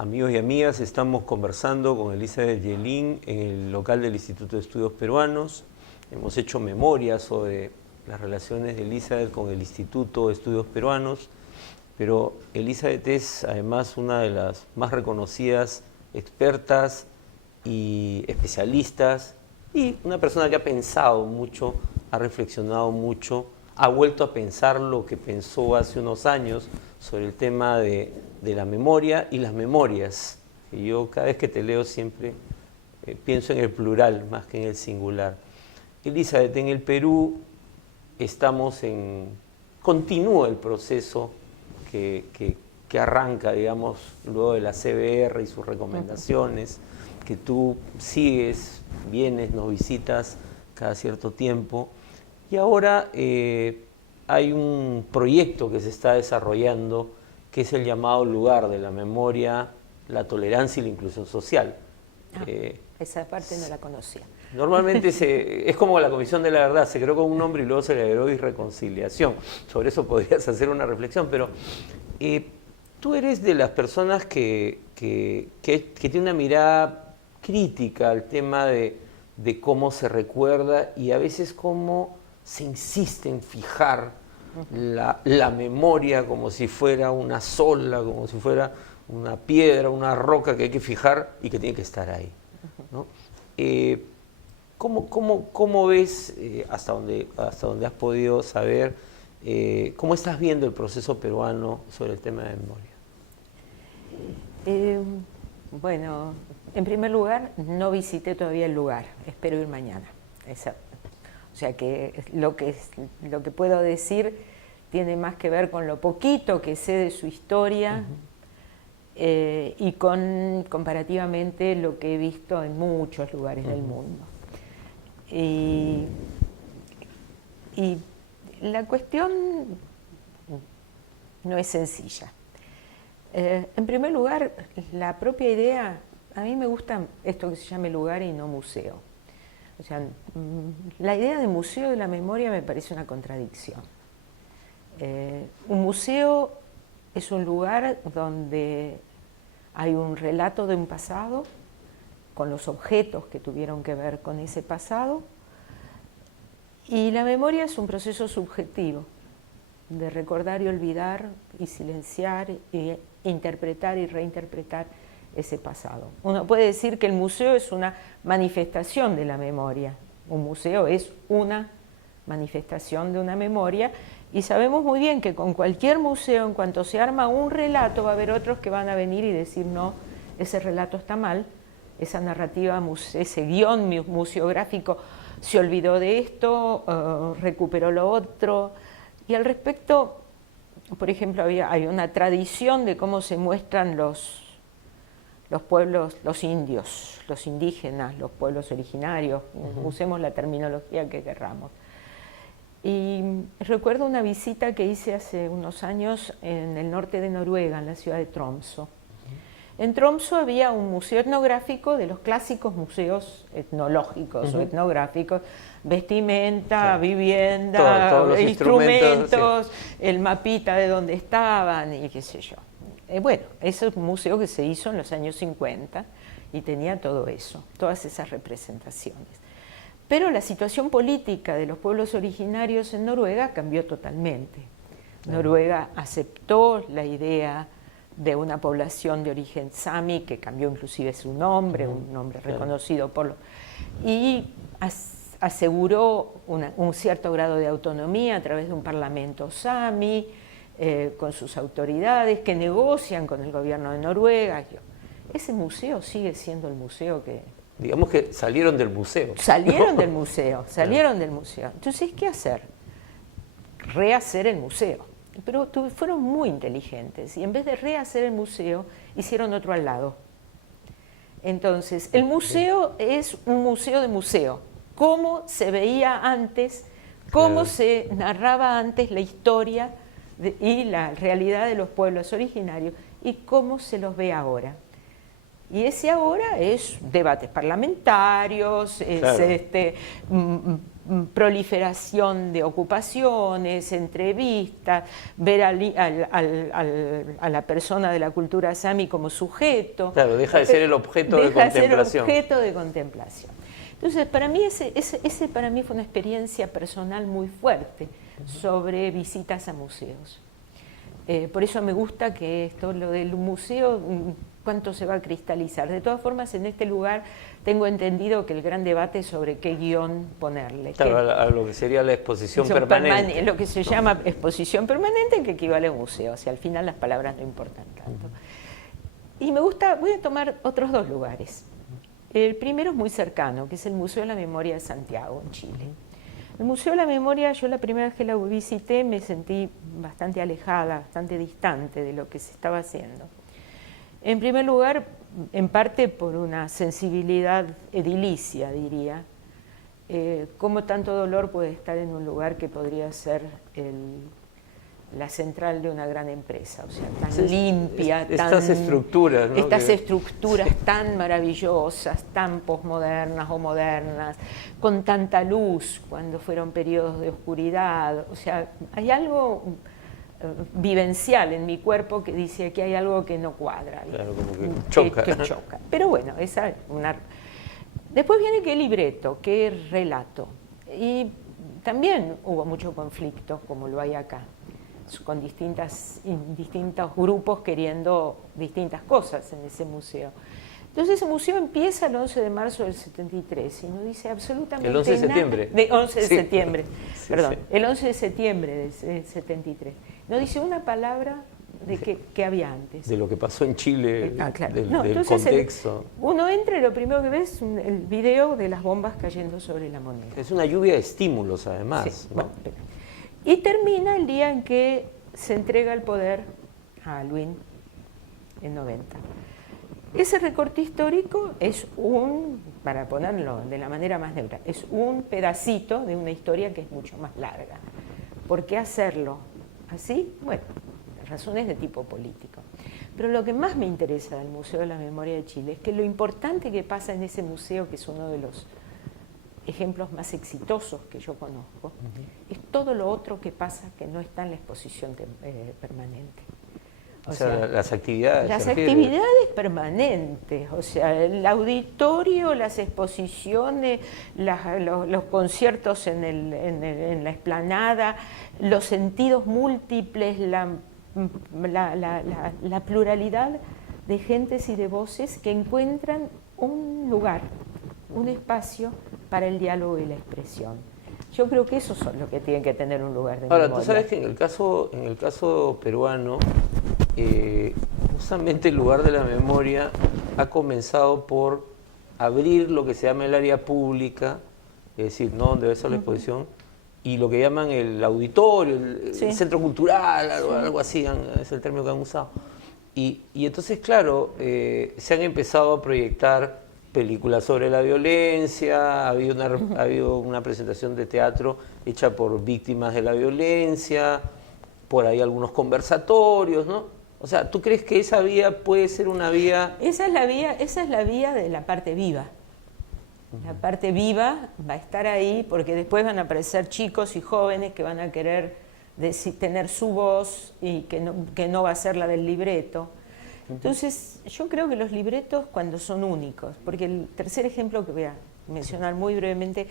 Amigos y amigas, estamos conversando con Elizabeth Yelin en el local del Instituto de Estudios Peruanos. Hemos hecho memoria sobre las relaciones de Elizabeth con el Instituto de Estudios Peruanos, pero Elizabeth es además una de las más reconocidas expertas y especialistas y una persona que ha pensado mucho, ha reflexionado mucho, ha vuelto a pensar lo que pensó hace unos años sobre el tema de la memoria y las memorias. Y yo cada vez que te leo siempre pienso en el plural más que en el singular. Elizabeth, en el Perú continúa el proceso que arranca, digamos, luego de la CBR y sus recomendaciones, que tú sigues, vienes, nos visitas cada cierto tiempo. Y ahora hay un proyecto que se está desarrollando que es el llamado Lugar de la Memoria, la Tolerancia y la Inclusión Social. Esa parte no la conocía. Normalmente es como la Comisión de la Verdad, se creó con un nombre y luego se le agregó Irreconciliación. Sobre eso podrías hacer una reflexión, pero tú eres de las personas que tiene una mirada crítica al tema de cómo se recuerda y a veces cómo se insiste en fijar la memoria como si fuera una sola, como si fuera una piedra, una roca que hay que fijar y que tiene que estar ahí, ¿no? ¿Cómo ves, hasta donde has podido saber, cómo estás viendo el proceso peruano sobre el tema de memoria? Bueno, en primer lugar, no visité todavía el lugar, espero ir mañana. O sea que lo que puedo decir tiene más que ver con lo poquito que sé de su historia y con comparativamente lo que he visto en muchos lugares del mundo. Y la cuestión no es sencilla. En primer lugar, la propia idea, a mí me gusta esto que se llame lugar y no museo. O sea, la idea de museo de la memoria me parece una contradicción. Un museo es un lugar donde hay un relato de un pasado, con los objetos que tuvieron que ver con ese pasado, y la memoria es un proceso subjetivo de recordar y olvidar y silenciar e interpretar y reinterpretar ese pasado. Uno puede decir que el museo es una manifestación de la memoria. Un museo es una manifestación de una memoria y sabemos muy bien que con cualquier museo, en cuanto se arma un relato, va a haber otros que van a venir y decir no, ese relato está mal, esa narrativa, ese guión museográfico se olvidó de esto, recuperó lo otro. Y al respecto, por ejemplo, hay una tradición de cómo se muestran los pueblos, los indios, los indígenas, los pueblos originarios, usemos la terminología que querramos. Y recuerdo una visita que hice hace unos años en el norte de Noruega, en la ciudad de Tromsø. En Tromsø había un museo etnográfico de los clásicos museos etnológicos o etnográficos, vestimenta, vivienda, todos los instrumentos, sí. El mapita de dónde estaban y qué sé yo. Bueno, ese es un museo que se hizo en los años 50 y tenía todo eso, todas esas representaciones. Pero la situación política de los pueblos originarios en Noruega cambió totalmente. Noruega aceptó la idea de una población de origen sami, que cambió inclusive su nombre, un nombre reconocido por y aseguró un cierto grado de autonomía a través de un parlamento sami, con sus autoridades, que negocian con el gobierno de Noruega. Ese museo sigue siendo el museo que... Digamos que salieron del museo. Salieron del museo. Entonces, ¿qué hacer? Rehacer el museo. Pero fueron muy inteligentes y en vez de rehacer el museo, hicieron otro al lado. Entonces, el museo es un museo de museo. Cómo se veía antes, cómo se narraba antes la historia y la realidad de los pueblos originarios y cómo se los ve ahora. Y ese ahora es debates parlamentarios, es Claro. Proliferación de ocupaciones, entrevistas, ver a la persona de la cultura sami como sujeto. Claro, deja de ser el objeto de contemplación. Deja de ser objeto de contemplación. Entonces, para mí ese para mí fue una experiencia personal muy fuerte sobre visitas a museos. Por eso me gusta que esto, lo del museo, cuánto se va a cristalizar. De todas formas, en este lugar tengo entendido que el gran debate es sobre qué guión ponerle. Claro, a lo que sería la exposición permanente. Lo que se llama exposición permanente, que equivale a museo. O sea, al final las palabras no importan tanto. Y me gusta, voy a tomar otros dos lugares. El primero es muy cercano, que es el Museo de la Memoria de Santiago, en Chile. El Museo de la Memoria, yo la primera vez que lo visité me sentí bastante alejada, bastante distante de lo que se estaba haciendo. En primer lugar, en parte por una sensibilidad edilicia, diría. ¿Cómo tanto dolor puede estar en un lugar que podría ser la central de una gran empresa? O sea, tan limpia, estas estructuras, ¿no? Estas estructuras tan maravillosas, tan posmodernas o modernas, con tanta luz cuando fueron periodos de oscuridad. O sea, hay algo vivencial en mi cuerpo que dice que hay algo que no cuadra. Claro, como que choca. Que choca. Pero bueno, esa es una... Después viene qué libreto, qué relato. Y también hubo mucho conflicto, como lo hay acá, con distintos grupos queriendo distintas cosas en ese museo. Entonces ese museo empieza el 11 de marzo del 73 y no dice absolutamente nada. El 11 de septiembre. 11 de septiembre, Sí, perdón, sí. el 11 de septiembre del 73. No dice una palabra de qué había antes. De lo que pasó en Chile, Claro. del Entonces contexto. uno entra y lo primero que ve es el video de las bombas cayendo sobre la Moneda. Es una lluvia de estímulos, además. Sí, ¿no? bueno, y termina el día en que se entrega el poder a Aluín, en 90. Ese recorte histórico es para ponerlo de la manera más neutra, es un pedacito de una historia que es mucho más larga. ¿Por qué hacerlo así? Bueno, razones de tipo político. Pero lo que más me interesa del Museo de la Memoria de Chile es que lo importante que pasa en ese museo, que es uno de los ejemplos más exitosos que yo conozco, es todo lo otro que pasa que no está en la exposición permanente. O sea, las actividades. Las actividades permanentes, o sea, el auditorio, las exposiciones, los conciertos en la explanada, los sentidos múltiples, la pluralidad de gentes y de voces que encuentran un lugar, un espacio para el diálogo y la expresión. Yo creo que esos son los que tienen que tener un lugar de memoria. Ahora, tú sabes que en el caso peruano, justamente el lugar de la memoria ha comenzado por abrir lo que se llama el área pública, es decir, ¿no? Donde debe ser la exposición, y lo que llaman el auditorio, el centro cultural, algo así, es el término que han usado. Y entonces, claro, se han empezado a proyectar películas sobre la violencia, ha habido una presentación de teatro hecha por víctimas de la violencia, por ahí algunos conversatorios, ¿no? O sea, ¿tú crees que esa vía puede ser una vía...? Esa es la vía de la parte viva. La parte viva va a estar ahí porque después van a aparecer chicos y jóvenes que van a querer tener su voz y que no va a ser la del libreto. Entonces, yo creo que los libretos cuando son únicos, porque el tercer ejemplo que voy a mencionar muy brevemente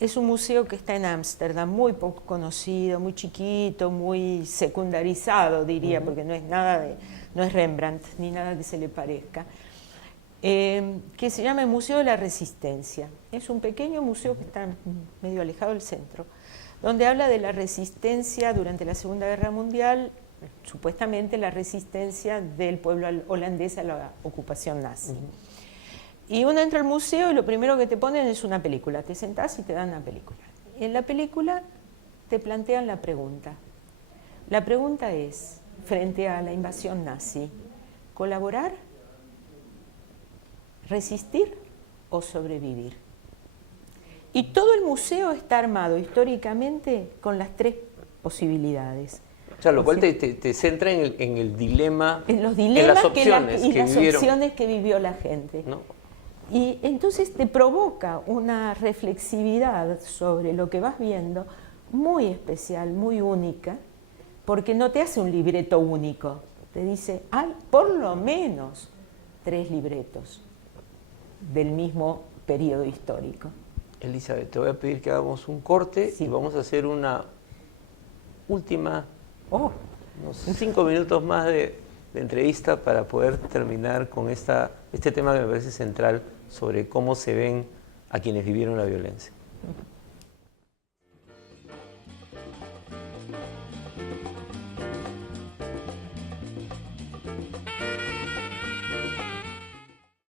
es un museo que está en Ámsterdam, muy poco conocido, muy chiquito, muy secundarizado, diría, porque no es Rembrandt ni nada que se le parezca, que se llama el Museo de la Resistencia. Es un pequeño museo que está medio alejado del centro, donde habla de la resistencia durante la Segunda Guerra Mundial, supuestamente la resistencia del pueblo holandés a la ocupación nazi. Y uno entra al museo y lo primero que te ponen es una película. Te sentás y te dan una película. Y en la película te plantean la pregunta. La pregunta es, frente a la invasión nazi, ¿colaborar, resistir o sobrevivir? Y todo el museo está armado históricamente con las tres posibilidades. O sea, lo cual te centra en el dilema, en los en dilemas las opciones y que las vivieron, opciones que vivió la gente. ¿no? Y entonces te provoca una reflexividad sobre lo que vas viendo muy especial, muy única, porque no te hace un libreto único, te dice, hay por lo menos 3 libretos del mismo periodo histórico. Elizabeth, te voy a pedir que hagamos un corte Sí. y vamos a hacer una última, Oh, unos 5 minutos más de entrevista para poder terminar con este tema que me parece central sobre cómo se ven a quienes vivieron la violencia.